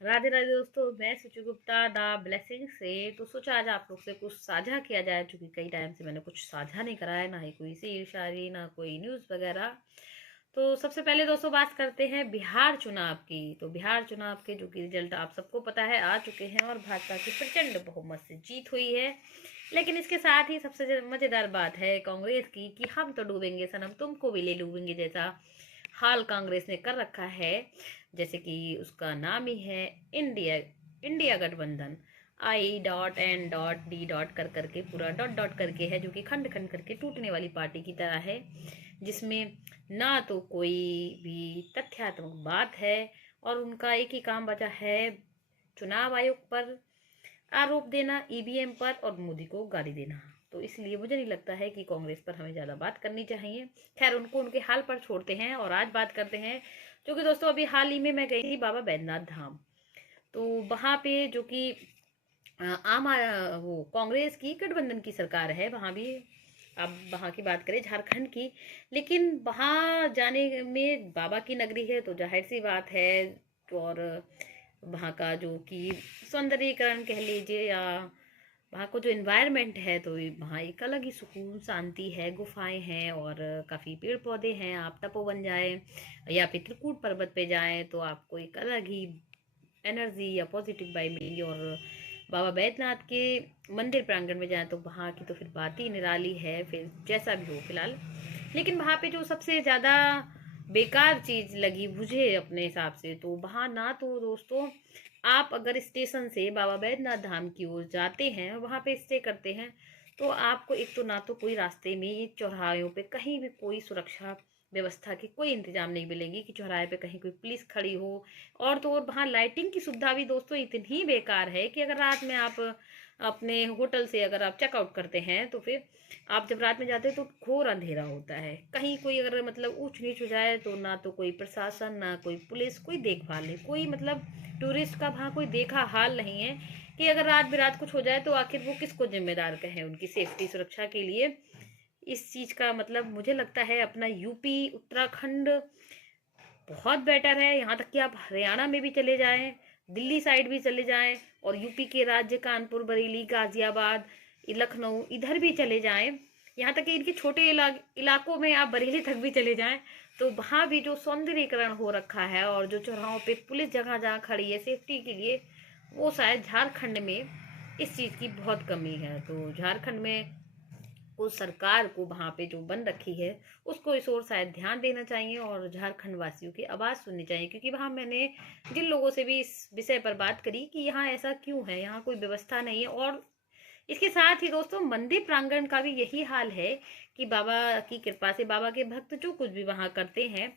राधे राधे दोस्तों, मैं सुचि गुप्ता द ब्लेसिंग से। तो सोचा आज आप लोग से कुछ साझा किया जाए, क्योंकि कई टाइम से मैंने कुछ साझा नहीं करा है, ना ही कोई शेर शायरी, ना कोई न्यूज़ वगैरह। तो सबसे पहले दोस्तों बात करते हैं बिहार चुनाव की। तो बिहार चुनाव के जो कि रिजल्ट आप सबको पता है आ चुके हैं, और भाजपा की प्रचंड बहुमत से जीत हुई है। लेकिन इसके साथ ही सबसे मजेदार बात है कांग्रेस की कि हम तो डूबेंगे सनम, तुमको भी ले डूबेंगे जैसा हाल कांग्रेस ने कर रखा है। जैसे कि उसका नाम ही है इंडिया इंडिया गठबंधन। I.N.D. कर करके पूरा डॉट डॉट करके है, जो कि खंड खंड करके टूटने वाली पार्टी की तरह है, जिसमें ना तो कोई भी तथ्यात्मक बात है, और उनका एक ही काम बचा है चुनाव आयोग पर आरोप देना, ईवीएम पर, और मोदी को गाली देना। तो इसलिए मुझे नहीं लगता है कि कांग्रेस पर हमें ज़्यादा बात करनी चाहिए। खैर, उनको उनके हाल पर छोड़ते हैं और आज बात करते हैं। क्योंकि दोस्तों अभी हाल ही में मैं गई थी बाबा बैद्यनाथ धाम। तो वहाँ पे जो कि वो कांग्रेस की गठबंधन की सरकार है वहाँ भी। अब वहाँ की बात करें झारखंड की, लेकिन वहाँ जाने में बाबा की नगरी है तो जाहिर सी बात है। और वहाँ का जो कि सौंदर्यीकरण कह लीजिए, या वहाँ को जो इन्वायरमेंट है, तो वहाँ एक अलग ही सुकून शांति है, गुफाएं हैं और काफ़ी पेड़ पौधे हैं। आप तपोवन जाएं या फिर त्रिकूट पर्वत पे जाएं तो आपको एक अलग ही एनर्जी या पॉजिटिव वाइब मिलेंगी। और बाबा बैद्यनाथ के मंदिर प्रांगण में जाएं तो वहाँ की तो फिर बात ही निराली है, फिर जैसा भी हो फिलहाल। लेकिन वहाँ पे जो सबसे ज़्यादा बेकार चीज़ लगी मुझे अपने हिसाब से, तो वहाँ ना तो दोस्तों आप अगर स्टेशन से बाबा बैद्यनाथ धाम की ओर जाते हैं, वहाँ पे स्टे करते हैं, तो आपको एक तो ना तो कोई रास्ते में चौराहों पे कहीं भी कोई सुरक्षा व्यवस्था की कोई इंतजाम नहीं मिलेगी कि चौराहे पे कहीं कोई पुलिस खड़ी हो। और तो और वहाँ लाइटिंग की सुविधा भी दोस्तों इतनी बेकार है कि अगर रात में आप अपने होटल से अगर आप चेकआउट करते हैं, तो फिर आप जब रात में जाते हैं तो घोर अंधेरा होता है। कहीं कोई अगर मतलब ऊंच नीच हो जाए तो ना तो कोई प्रशासन, ना कोई पुलिस, कोई देखभाल नहीं, कोई मतलब टूरिस्ट का वहाँ कोई देखा हाल नहीं है कि अगर रात बिरात कुछ हो जाए तो आखिर वो किसको जिम्मेदार कहें उनकी सेफ्टी सुरक्षा के लिए। इस चीज़ का मतलब मुझे लगता है अपना यूपी उत्तराखंड बहुत बेटर है। यहाँ तक कि आप हरियाणा में भी चले जाएं, दिल्ली साइड भी चले जाएं, और यूपी के राज्य कानपुर, बरेली, गाजियाबाद, लखनऊ इधर भी चले जाएं। यहाँ तक कि इनके छोटे इलाकों में आप बरेली तक भी चले जाएं, तो वहाँ भी जो सौंदर्यीकरण हो रखा है और जो चौराहों पे पुलिस जगह जगह खड़ी है सेफ्टी के लिए, वो शायद झारखंड में इस चीज़ की बहुत कमी है। तो झारखंड में उस सरकार को वहाँ पे जो बन रखी है उसको इस ओर शायद ध्यान देना चाहिए और झारखंड वासियों की आवाज़ सुननी चाहिए। क्योंकि वहाँ मैंने जिन लोगों से भी इस विषय पर बात करी कि यहाँ ऐसा क्यों है, यहाँ कोई व्यवस्था नहीं है। और इसके साथ ही दोस्तों मंदिर प्रांगण का भी यही हाल है कि बाबा की कृपा से बाबा के भक्त जो कुछ भी वहाँ करते हैं,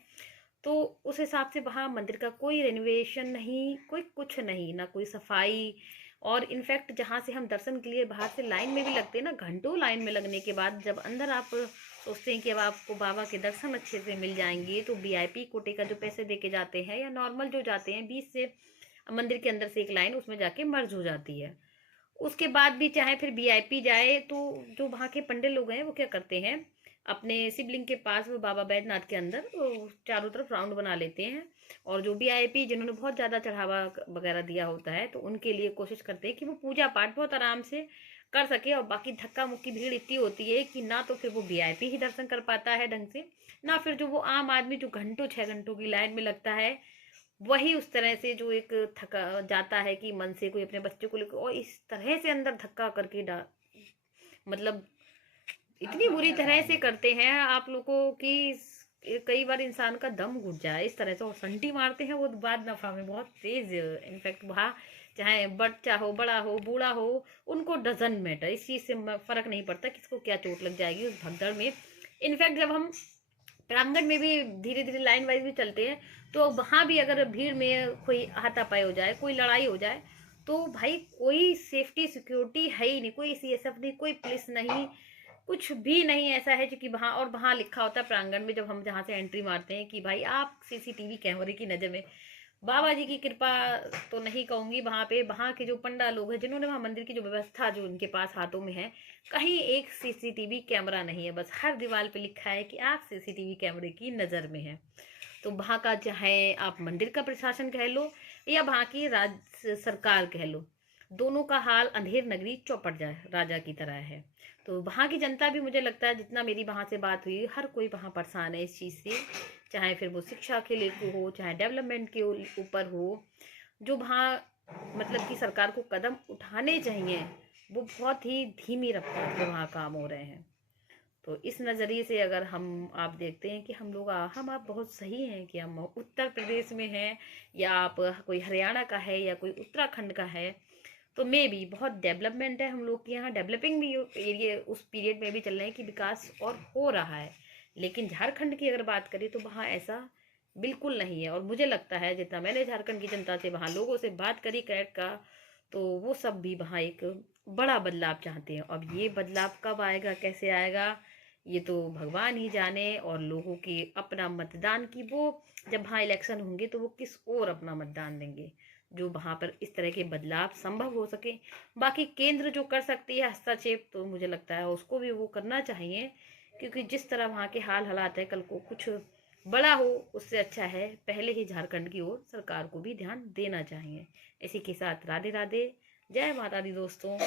तो उस हिसाब से वहाँ मंदिर का कोई रेनोवेशन नहीं, कोई कुछ नहीं, ना कोई सफाई। और इनफैक्ट जहाँ से हम दर्शन के लिए बाहर से लाइन में भी लगते हैं ना, घंटों लाइन में लगने के बाद जब अंदर आप सोचते हैं कि अब आपको बाबा के दर्शन अच्छे से मिल जाएंगे, तो वीआईपी कोटे का जो पैसे दे के जाते हैं या नॉर्मल जो जाते हैं, 20 से मंदिर के अंदर से एक लाइन उसमें जाके मर्ज हो जाती है। उसके बाद भी चाहे फिर वीआईपी जाए, तो जो वहाँ के पंडित लोग हैं वो क्या करते हैं, अपने शिवलिंग के पास वो बाबा बैद्यनाथ के अंदर वो चारों तरफ राउंड बना लेते हैं। और जो वीआईपी जिन्होंने बहुत ज़्यादा चढ़ावा वगैरह दिया होता है, तो उनके लिए कोशिश करते हैं कि वो पूजा पाठ बहुत आराम से कर सके। और बाकी धक्का मुक्की भीड़ इतनी होती है कि ना तो फिर वो वीआईपी ही दर्शन कर पाता है ढंग से, ना फिर जो वो आम आदमी जो घंटों 6 घंटों की लाइन में लगता है, वही उस तरह से जो एक थका जाता है कि मन से कोई अपने बच्चे को लेकर और इस तरह से अंदर धक्का करके मतलब इतनी बुरी तरह से करते हैं आप लोगों की, कई बार इंसान का दम घुट जाए इस तरह से। और संटी मारते हैं वो बाद नफा में बहुत तेज। इनफैक्ट वहाँ चाहे बच्चा हो, बड़ा हो, बूढ़ा हो, उनको डजन मैटर, इस चीज़ से फर्क नहीं पड़ता किसको क्या चोट लग जाएगी उस भगदड़ में। इनफैक्ट जब हम प्रांगण में भी धीरे धीरे लाइन वाइज भी चलते हैं, तो वहां भी अगर भीड़ में कोई हाथापाई हो जाए, कोई लड़ाई हो जाए, तो भाई कोई सेफ्टी सिक्योरिटी है ही नहीं, कोई सीएसएफ नहीं, कोई पुलिस नहीं, कुछ भी नहीं ऐसा है। क्योंकि वहां और वहां लिखा होता है प्रांगण में जब हम जहां से एंट्री मारते हैं कि भाई आप सीसीटीवी कैमरे की नजर में। बाबा जी की कृपा तो नहीं कहूंगी, वहां पे वहां के जो पंडा लोग हैं जिन्होंने वहां मंदिर की जो व्यवस्था जो उनके पास हाथों में है, कहीं एक सीसीटीवी कैमरा नहीं है। बस हर दीवार पे लिखा है कि आप सीसीटीवी कैमरे की नजर में है। तो वहाँ का चाहे आप मंदिर का प्रशासन कह लो या वहाँ की राज्य सरकार कह लो, दोनों का हाल अंधेर नगरी चौपट जाए राजा की तरह है। तो वहाँ की जनता भी, मुझे लगता है जितना मेरी वहाँ से बात हुई, हर कोई वहाँ परेशान है इस चीज़ से, चाहे फिर वो शिक्षा के लेकर हो, चाहे डेवलपमेंट के ऊपर हो। जो वहाँ मतलब कि सरकार को कदम उठाने चाहिए, वो बहुत ही धीमी रफ्तार से वहाँ काम हो रहे हैं। तो इस नज़रिए से अगर हम आप देखते हैं कि हम लोग हम आप बहुत सही हैं कि हम उत्तर प्रदेश में हैं, या आप कोई हरियाणा का है या कोई उत्तराखंड का है, तो मे भी बहुत डेवलपमेंट है हम लोग के यहाँ, डेवलपिंग भी एरिया उस पीरियड में भी चल रहे हैं कि विकास और हो रहा है। लेकिन झारखंड की अगर बात करें तो वहाँ ऐसा बिल्कुल नहीं है। और मुझे लगता है जितना मैंने झारखंड की जनता से, वहाँ लोगों से बात करी कैट का, तो वो सब भी वहाँ एक बड़ा बदलाव चाहते हैं। अब ये बदलाव कब आएगा, कैसे आएगा, ये तो भगवान ही जाने। और लोगों की अपना मतदान की वो, जब वहाँ इलेक्शन होंगे तो वो किस ओर अपना मतदान देंगे, जो वहाँ पर इस तरह के बदलाव संभव हो सके। बाकी केंद्र जो कर सकती है हस्तक्षेप, तो मुझे लगता है उसको भी वो करना चाहिए, क्योंकि जिस तरह वहाँ के हाल हालात है, कल को कुछ बड़ा हो उससे अच्छा है पहले ही झारखंड की ओर सरकार को भी ध्यान देना चाहिए। इसी के साथ राधे राधे, जय माता दी दोस्तों।